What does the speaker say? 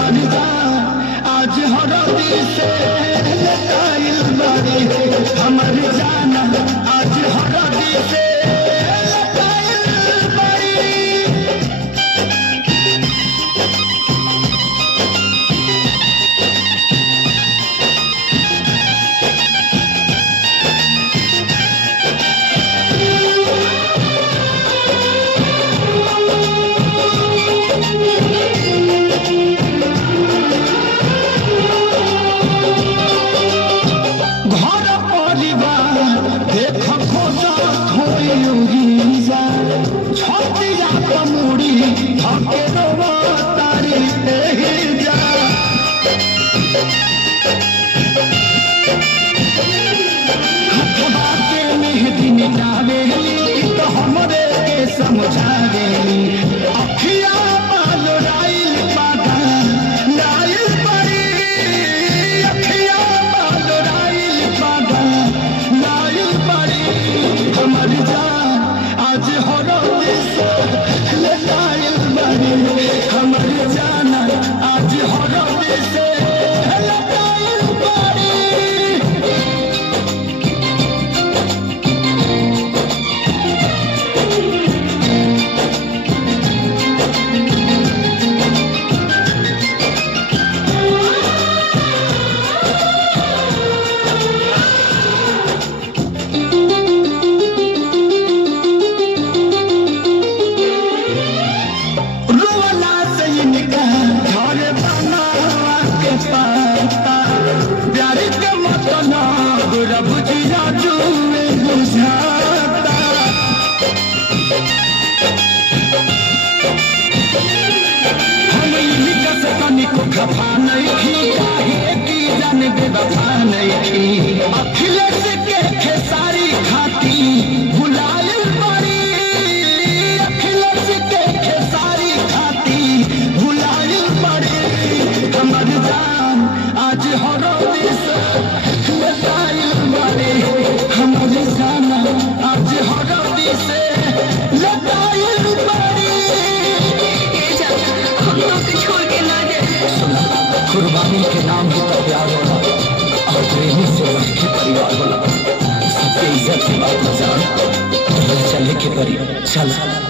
हमर जान आज हरदी से लटाइल बाड़ी हमर जान आज हरदी से लटाइल बाड़ी। छतिया कमुड़ी धके रोवा तारी एही जा हथवा के मेहदी मिटावेली तो हमरे के समझावेली अखिया पालो राइल पादा लाइल पड़ी अखिया पालो राइल पादा लाइल पड़ी हमर जान आज हरदी से लटाइल बाड़ी हमर जान आज हरदी से लटाइल बाड़ी। बुझिया जुए बुझाता हम इनका से तनिको खफा नहीं थी काहे की जाने बेवफा नहीं थी अखिलेश के खेसारी खाती बुलाइल पड़ी अखिलेश के खेसारी खाती बुलाइल पड़ी हमर जान आज हरदी से लटाइल बाड़ी हमर जान आज हरदी से लटाइल बाड़ी। हम लोग को छोड़ के ना जाए। कुर्बानी के नाम ही तो प्यार होला और प्रेमी से बढ़ के परिवार होला सबसे इज्जत की बात जान चले के परी चल।